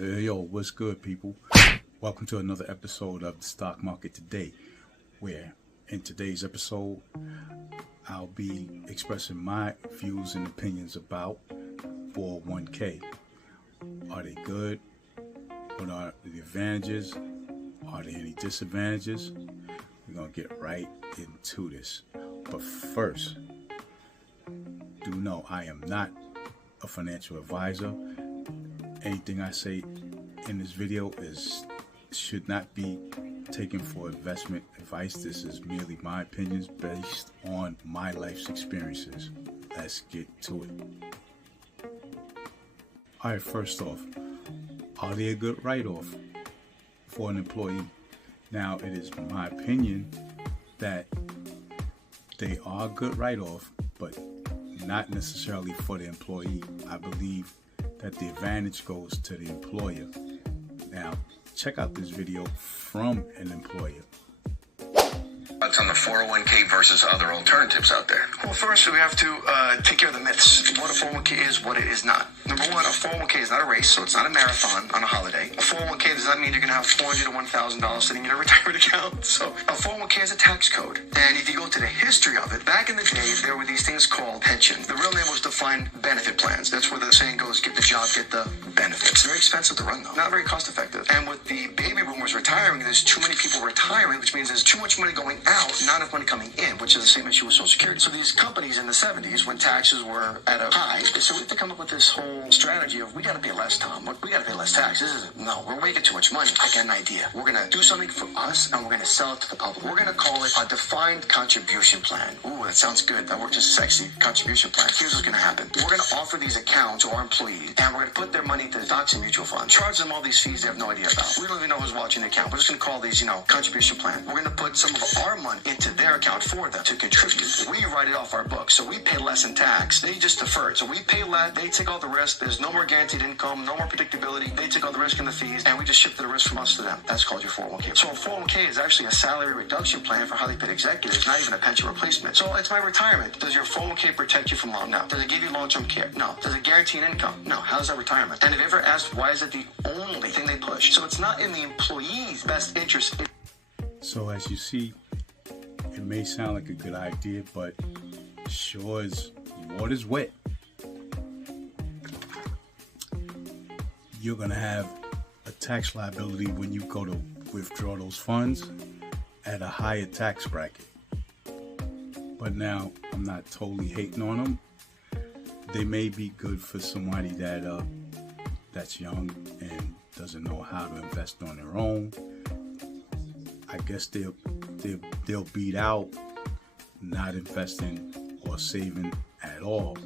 Yo, what's good, people? Welcome to another episode of the Stock Market Today, where in today's episode, I'll be expressing my views and opinions about 401k. Are they good? What are the advantages? Are there any disadvantages? We're going to get right into this. But first, do know I am not a financial advisor. Anything I say in this video should not be taken for investment advice. This is merely my opinions based on my life's experiences. Let's get to it. All right, first off, are they a good write-off for an employee? Now, it is my opinion that they are a good write-off, but not necessarily for the employee. I believe that the advantage goes to the employer. Now, check out this video from an employer. Thoughts on the 401k versus other alternatives out there? Well, first we have to take care of the myths. What a 401k is, what it is not. Number one, a 401k is not a race, so it's not a marathon on a holiday. A 401k does not mean you're going to have $400 to $1,000 sitting in a retirement account. So a 401k is a tax code. And if you go to the history of it, back in the day, there were these things called pension. The real name was defined benefit plans. That's where the saying goes, get the job, get the benefits. Very expensive to run, though. Not very cost effective. And with the baby boomers retiring, there's too many people retiring, which means there's too much money going out, not enough money coming in, which is the same issue with Social Security. So these companies in the 70s, when taxes were at a high, so we have to come up with this whole strategy of, we got to pay less, Tom. We got to pay less taxes. No, we're making too much money. I got an idea. We're going to do something for us, and we're going to sell it to the public. We're going to call it a defined contribution plan. Ooh, that sounds good. That word just sexy. Contribution plan. Here's what's going to happen. We're going to offer these accounts to our employees, and we're going to put their money into stocks and mutual funds. Charge them all these fees they have no idea about. We don't even know who's watching the account. We're just going to call these, contribution plan. We're going to put some of our money into their account for them to contribute. We write it off our books, so we pay less in tax. They just defer it. So we pay less. They take all the risk. There's no more guaranteed income, no more predictability. They take all the risk and the fees, and we just shift the risk from us to them. That's called your 401k. So a 401k is actually a salary reduction plan for highly paid executives, not even a pension replacement. So it's my retirement. Does your 401k protect you from long? No. Does it give you long-term care? No. Does it guarantee an income? No. How's that retirement? And have you ever asked, why is it the only thing they push? So it's not in the employee's best interest. So as you see, it may sound like a good idea, but sure as water's wet, you're going to have a tax liability when you go to withdraw those funds at a higher tax bracket. But now, I'm not totally hating on them. They may be good for somebody that's young and doesn't know how to invest on their own. I guess they'll beat out not investing or saving at all.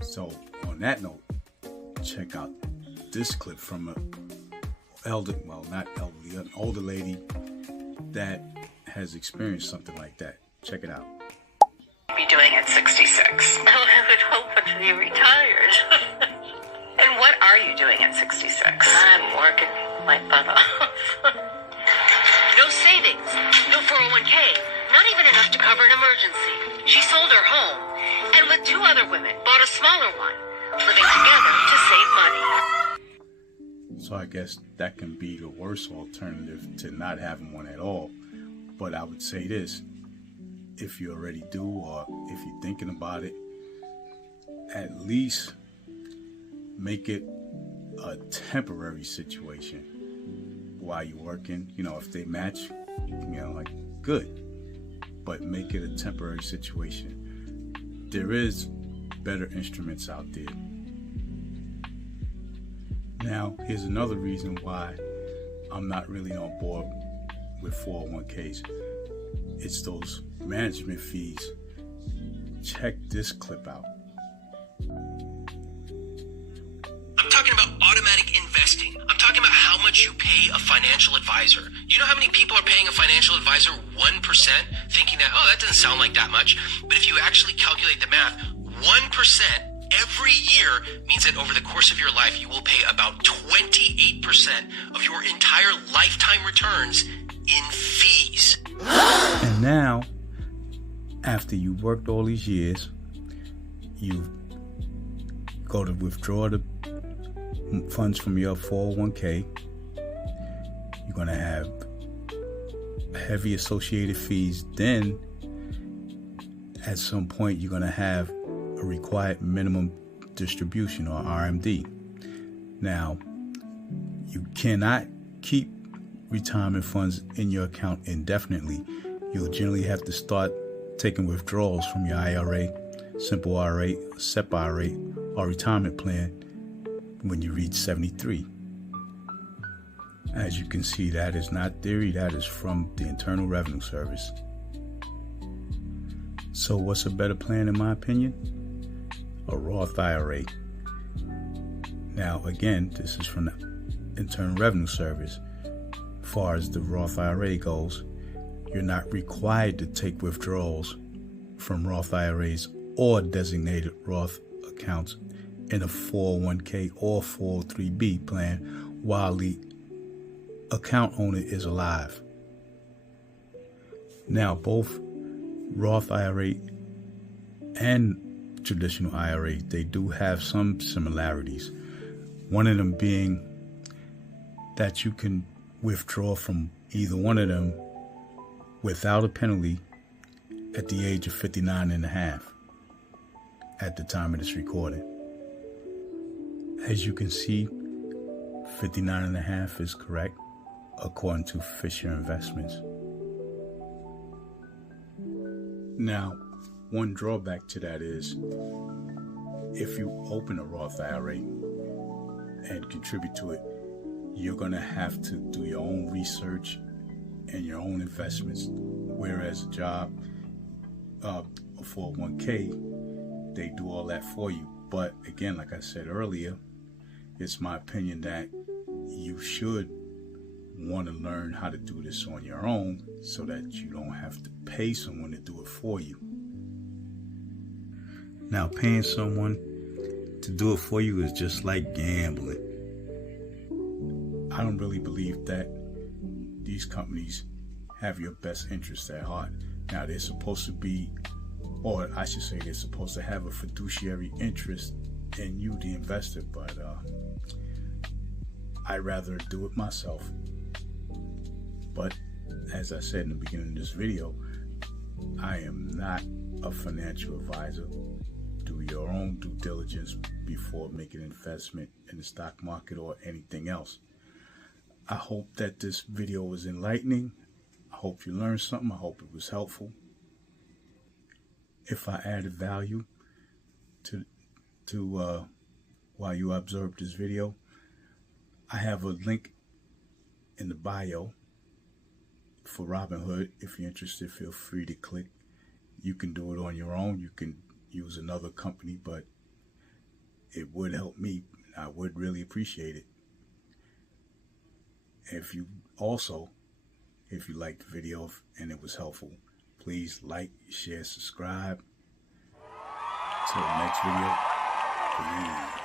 So on that note, check out this clip from an older lady that has experienced something like that. Check it out. Be doing at 66. Oh, I would hope to be retired. And what are you doing at 66? I'm working my butt off. No savings, no 401k, not even enough to cover an emergency. She sold her home and with two other women bought a smaller one, living together to save money. So I guess that can be the worst alternative to not having one at all. But I would say this, if you already do, or if you're thinking about it, at least make it a temporary situation while you're working. If they match, good, but make it a temporary situation. There is better instruments out there. Now, here's another reason why I'm not really on board with 401ks. It's those management fees. Check this clip out. I'm talking about automatic investing. I'm talking about how much you pay a financial advisor. You know how many people are paying a financial advisor 1%, thinking that, that doesn't sound like that much. But if you actually calculate the math, 1% every year means that over the course of your life, you will pay about 28% of your entire lifetime returns in fees. And now, after you worked all these years, you go to withdraw the funds from your 401k, you're going to have heavy associated fees. Then at some point you're going to have a required minimum distribution, or RMD. Now, you cannot keep retirement funds in your account indefinitely. You'll generally have to start taking withdrawals from your IRA, simple IRA, SEP IRA, or retirement plan when you reach 73. As you can see, that is not theory, that is from the Internal Revenue Service. So what's a better plan in my opinion? A Roth IRA. Now again, this is from the Internal Revenue Service. As far as the Roth IRA goes, you're not required to take withdrawals from Roth IRAs or designated Roth accounts in a 401k or 403b plan while the account owner is alive. Now, both Roth IRA and traditional IRA, they do have some similarities. One of them being that you can withdraw from either one of them without a penalty at the age of 59 and a half at the time of this recording. As you can see, 59 and a half is correct according to Fisher Investments. Now, one drawback to that is if you open a Roth IRA and contribute to it, you're going to have to do your own research and your own investments, whereas a job, a 401k, they do all that for you. But again, like I said earlier, it's my opinion that you should want to learn how to do this on your own so that you don't have to pay someone to do it for you. Now, paying someone to do it for you is just like gambling. I don't really believe that these companies have your best interest at heart. Now, they're supposed to be, or I should say they're supposed to have a fiduciary interest in you, the investor, but I'd rather do it myself. But as I said in the beginning of this video, I am not a financial advisor. Do your own due diligence before making an investment in the stock market or anything else. I hope that this video was enlightening. I hope you learned something. I hope it was helpful. If I added value to while you observed this video, I have a link in the bio for Robinhood. If you're interested, feel free to click. You can do it on your own. You can use another company, but it would help me. I would really appreciate it. If you liked the video and it was helpful, please like, share, subscribe. Till the next video, peace.